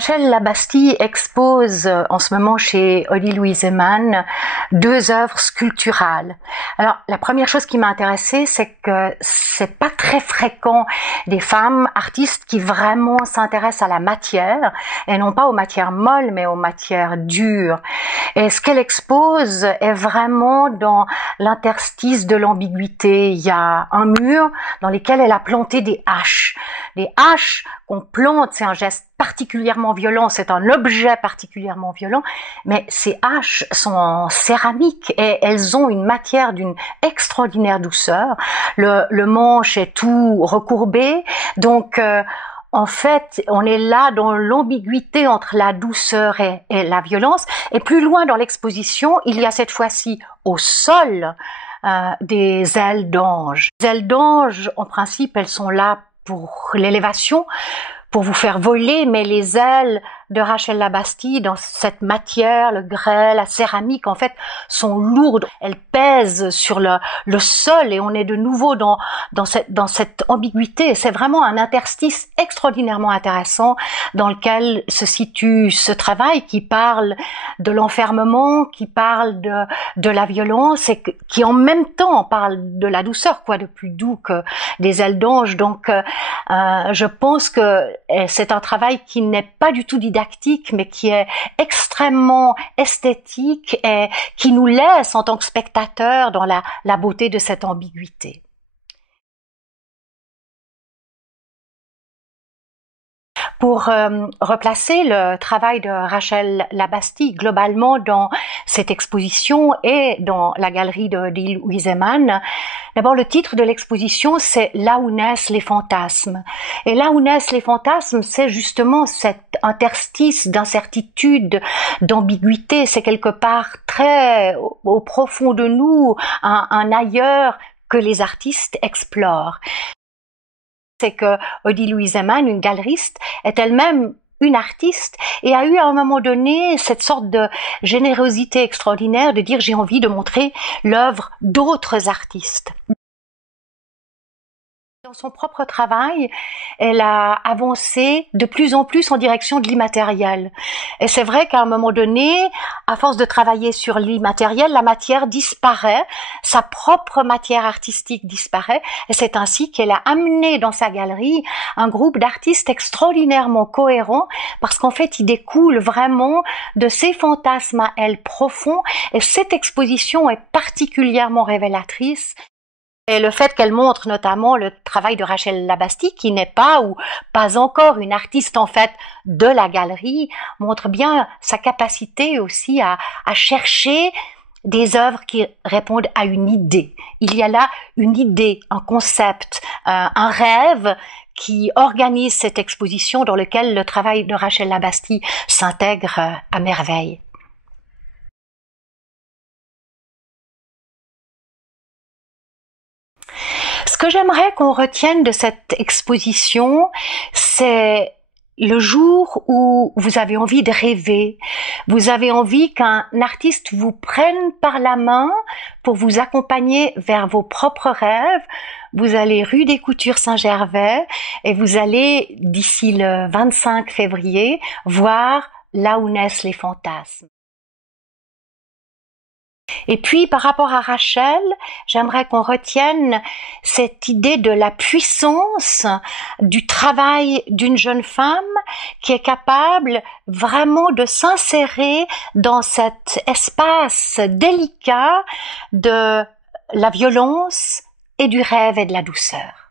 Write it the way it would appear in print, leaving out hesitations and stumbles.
Rachel Labastille expose en ce moment chez Odile Huizemann 2 œuvres sculpturales. Alors, la première chose qui m'a intéressée, c'est que c'est pas très fréquent des femmes artistes qui vraiment s'intéressent à la matière, et non pas aux matières molles, mais aux matières dures. Et ce qu'elle expose est vraiment dans l'interstice de l'ambiguïté. Il y a un mur dans lequel elle a planté des haches. Les haches qu'on plante, c'est un geste particulièrement violent, c'est un objet particulièrement violent, mais ces haches sont en céramique et elles ont une matière d'une extraordinaire douceur. Le manche est tout recourbé, donc en fait, on est là dans l'ambiguïté entre la douceur et la violence. Et plus loin dans l'exposition, il y a cette fois-ci au sol des ailes d'ange. Les ailes d'ange, en principe, elles sont là pour l'élévation, pour vous faire voler, mais les ailes de Rachel Labastille, dans cette matière, le grès, la céramique, en fait, sont lourdes. Elles pèsent sur le sol et on est de nouveau dans cette ambiguïté. C'est vraiment un interstice extraordinairement intéressant dans lequel se situe ce travail qui parle de l'enfermement, qui parle de la violence et qui en même temps parle de la douceur, quoi, de plus doux que des ailes d'ange. Donc, je pense que c'est un travail qui n'est pas du tout didactique, mais qui est extrêmement esthétique et qui nous laisse en tant que spectateurs dans la beauté de cette ambiguïté. Pour replacer le travail de Rachel Labastille globalement dans cette exposition et dans la galerie de Odile Huizemann, d'abord le titre de l'exposition c'est « Là où naissent les fantasmes ». Et là où naissent les fantasmes, c'est justement cet interstice d'incertitude, d'ambiguïté, c'est quelque part très au profond de nous, un ailleurs que les artistes explorent. C'est que Odile Huizemann, une galeriste, est elle-même une artiste et a eu à un moment donné cette sorte de générosité extraordinaire de dire j'ai envie de montrer l'œuvre d'autres artistes. Dans son propre travail, elle a avancé de plus en plus en direction de l'immatériel. Et c'est vrai qu'à un moment donné, à force de travailler sur l'immatériel, la matière disparaît, sa propre matière artistique disparaît, et c'est ainsi qu'elle a amené dans sa galerie un groupe d'artistes extraordinairement cohérents, parce qu'en fait, il découle vraiment de ses fantasmes à elle profonds, et cette exposition est particulièrement révélatrice. Et le fait qu'elle montre notamment le travail de Rachel Labastille, qui n'est pas ou pas encore une artiste en fait de la galerie, montre bien sa capacité aussi à chercher des œuvres qui répondent à une idée. Il y a là une idée, un concept, un rêve qui organise cette exposition dans lequel le travail de Rachel Labastille s'intègre à merveille. Ce que j'aimerais qu'on retienne de cette exposition, c'est le jour où vous avez envie de rêver, vous avez envie qu'un artiste vous prenne par la main pour vous accompagner vers vos propres rêves. Vous allez rue des Coutures Saint-Gervais et vous allez, d'ici le 25 février, voir Là où naissent les fantasmes. Et puis, par rapport à Rachel, j'aimerais qu'on retienne cette idée de la puissance du travail d'une jeune femme qui est capable vraiment de s'insérer dans cet espace délicat de la violence et du rêve et de la douceur.